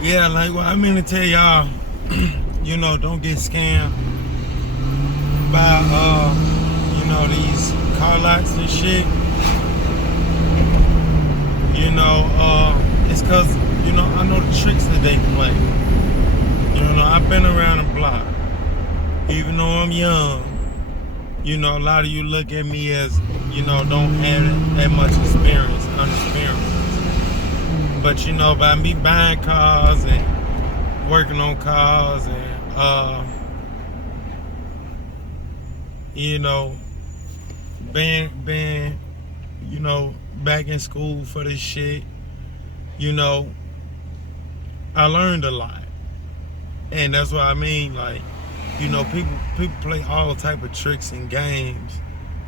Yeah, like what I mean to tell y'all, don't get scammed by these car lots and shit. It's cause I know the tricks that they play. I've been around the block. Even though I'm young, a lot of you look at me as, don't have that much experience, unexperienced. But by me buying cars and working on cars and being back in school for this shit, you know, I learned a lot. And that's what I mean, like, people play all type of tricks and games,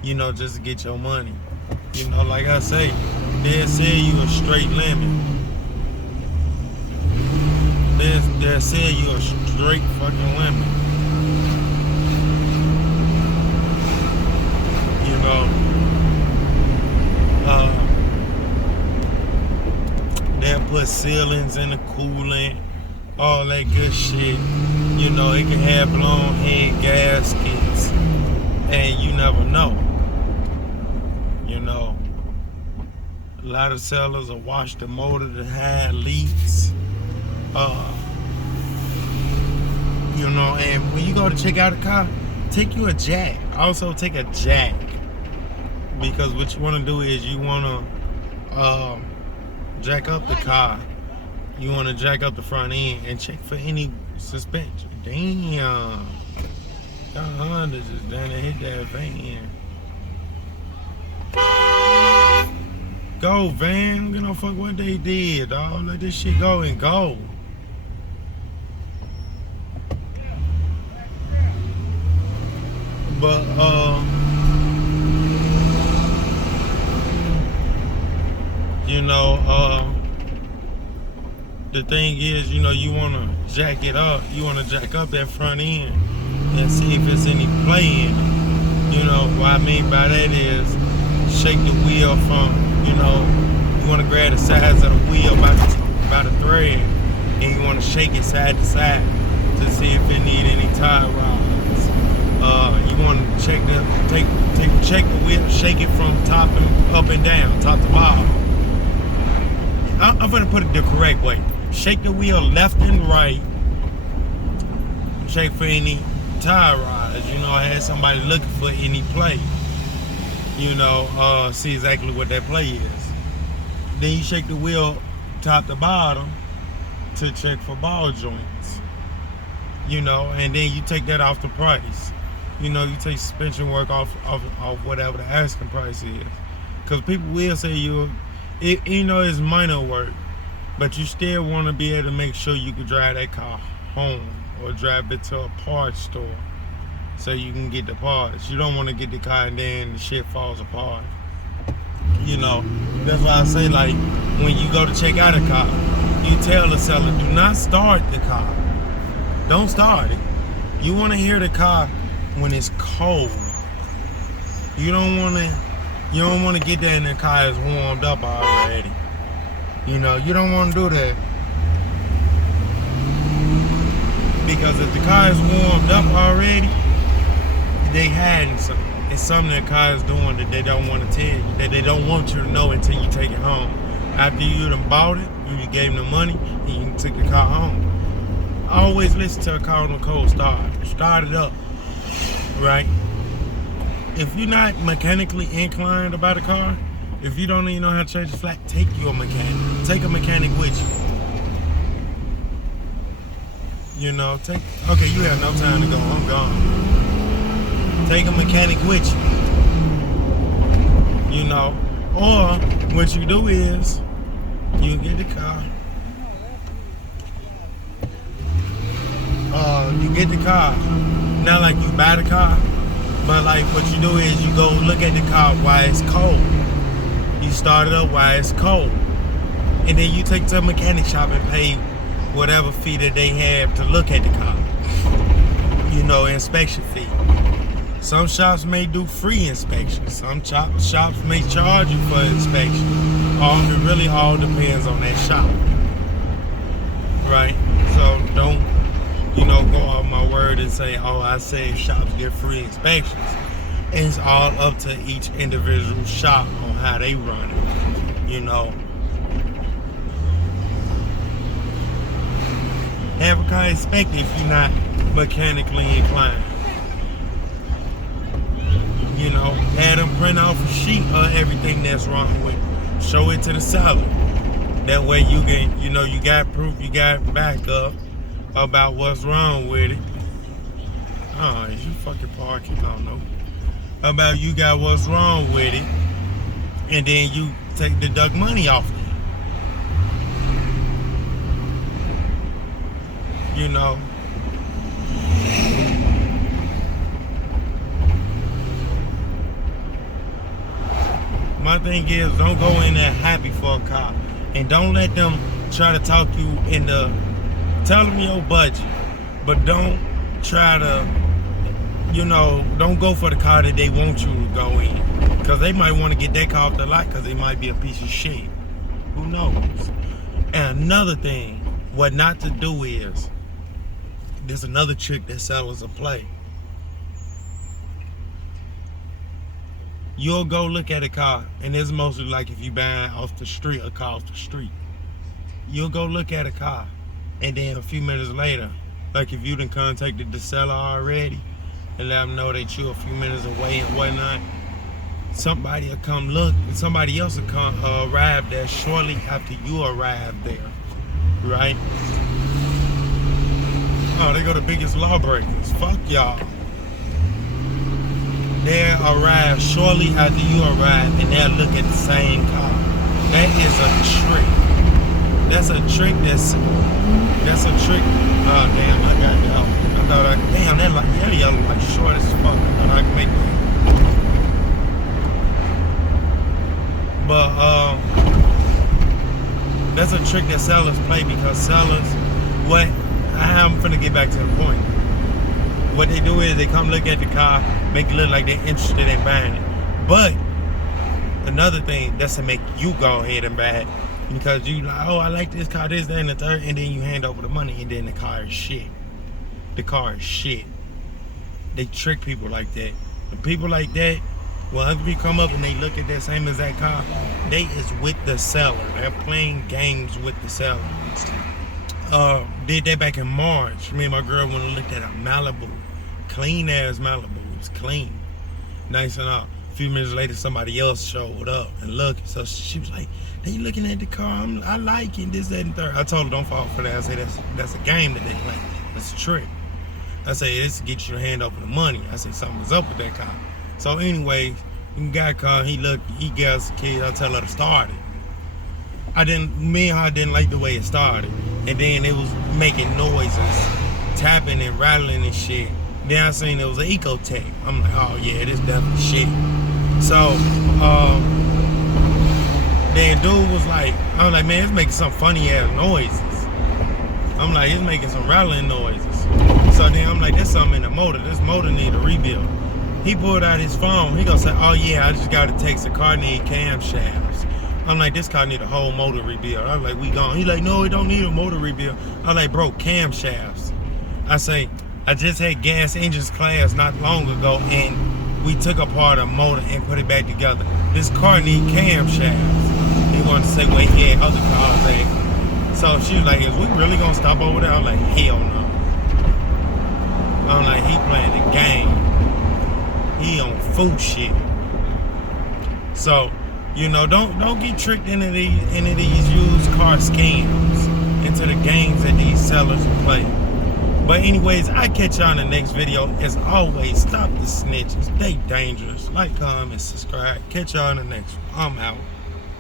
just to get your money. Like I say, they'll sell you a straight lemon. They'll sell you a straight fucking lemon. They'll put ceilings in the coolant, all that good shit. It can have blown head gaskets, and you never know. A lot of sellers will wash the motor to hide leaks. And when you go to check out a car, take you a jack. Also take a jack. Because what you want to do is you want to jack up the car. You want to jack up the front end and check for any suspension. Damn. That Honda just down there hit that van. Go, van. Don't give no fuck what they did, dog. Let this shit go and go. But, the thing is, you want to jack it up. You want to jack up that front end and see if there's any play in it. What I mean by that is shake the wheel from, you want to grab the sides of the wheel by the thread, and you want to shake it side to side to see if it need any tie rods. You want to check the wheel, shake it from top and up and down, top to bottom. I'm gonna put it the correct way. Shake the wheel left and right. Check for any tie rods. I had somebody looking for any play. See exactly what that play is. Then you shake the wheel top to bottom to check for ball joints. And then you take that off the price. You take suspension work off whatever the asking price is. Because people will say it's minor work, but you still want to be able to make sure you can drive that car home or drive it to a parts store so you can get the parts. You don't want to get the car and then the shit falls apart. That's why I say, like, when you go to check out a car, you tell the seller, do not start the car. Don't start it. You want to hear the car when it's cold. You don't want to get there and the car is warmed up already. You don't want to do that. Because if the car is warmed up already, they hiding something. It's something that car is doing that they don't want to tell you, that they don't want you to know until you take it home. After you done bought it, you gave them the money, and you took the car home. Always listen to a car on a cold start. Start it up, right? If you're not mechanically inclined about a car, if you don't even know how to change the flat, take your mechanic. Take a mechanic with you. Okay, you have no time to go. I'm gone. Take a mechanic with you. Or what you do is you get the car. You get the car. Not like you buy the car, but like what you do is you go look at the car while it's cold. You start it up while it's cold. And then you take to a mechanic shop and pay whatever fee that they have to look at the car. Inspection fee. Some shops may do free inspections. Some shops may charge you for inspection. It really all depends on that shop. right? So don't, go off my word and say, oh, I say shops get free inspections. It's all up to each individual shop on how they run it, Have a car inspected if you're not mechanically inclined. Have them print off a sheet of everything that's wrong with it. Show it to the seller. That way you can, you got proof, you got backup about what's wrong with it. Oh, is you fucking parking? I don't know. About you got what's wrong with it. And then you deduct money off of it. My thing is, don't go in there happy for a car. And don't let them try to talk you into, tell them your budget. But don't try to, don't go for the car that they want you to go in. Because they might want to get that car off the lot because it might be a piece of shit. Who knows? And another thing, what not to do is, there's another trick that sellers will play. You'll go look at a car, and it's mostly like if you buying off the street, a car off the street. You'll go look at a car, and then a few minutes later, like if you done contacted the seller already, and let them know that you're a few minutes away and whatnot, somebody will come look, and somebody else will come arrive there shortly after you arrive there, right? Oh, they go the biggest lawbreakers. Fuck y'all. They'll arrive shortly after you arrive, and they'll look at the same car. That is a trick. That's a trick. That's a trick. Oh damn, I got that. I thought damn, that yellow like short as fuck. I thought I could make that. But that's a trick that sellers play, because sellers, I'm finna get back to the point. What they do is they come look at the car, make it look like they're interested in buying it. But another thing, that's to make you go ahead and buy it, because you like, oh, I like this car, this, that, and the third, and then you hand over the money, and then the car is shit. The car is shit. They trick people like that. And people like that, well, after we come up and they look at that same exact car, they is with the seller. They're playing games with the seller. Did that back in March. Me and my girl went and looked at a Malibu. Clean ass Malibu. It was clean. Nice and all. A few minutes later, somebody else showed up and looked. So she was like, they looking at the car. I like it, this, that, and third. I told her, don't fall for that. I said, that's a game that they play. That's a trick. I say, this gets you to hand over the money. I say, something's up with that car. So anyway, the guy called, he looked, he gets the kid, I tell her to start it. Me and her didn't like the way it started. And then it was making noises, tapping and rattling and shit. Then I seen it was an Ecotec. I'm like, oh yeah, this definitely shit. So, then dude was like, I was like, man, it's making some funny ass noises. I'm like, it's making some rattling noises. So then I'm like, there's something in the motor. This motor need a rebuild. He pulled out his phone. He gonna say, oh yeah, I just got a text. The car need camshafts. I'm like, this car need a whole motor rebuild. I'm like, we gone. He like, no, it don't need a motor rebuild. I'm like, bro, camshafts. I say, I just had gas engines class not long ago, and we took apart a motor and put it back together. This car need camshafts. He wanted to say, well, he had other cars there. So she was like, is we really gonna stop over there? I'm like, hell no. I'm like, he playing the game. He on food shit. So, don't get tricked into these used car scams, into the games that these sellers play. But anyways, I catch y'all in the next video. As always, stop the snitches. They dangerous. Like, comment, subscribe. Catch y'all in the next one. I'm out.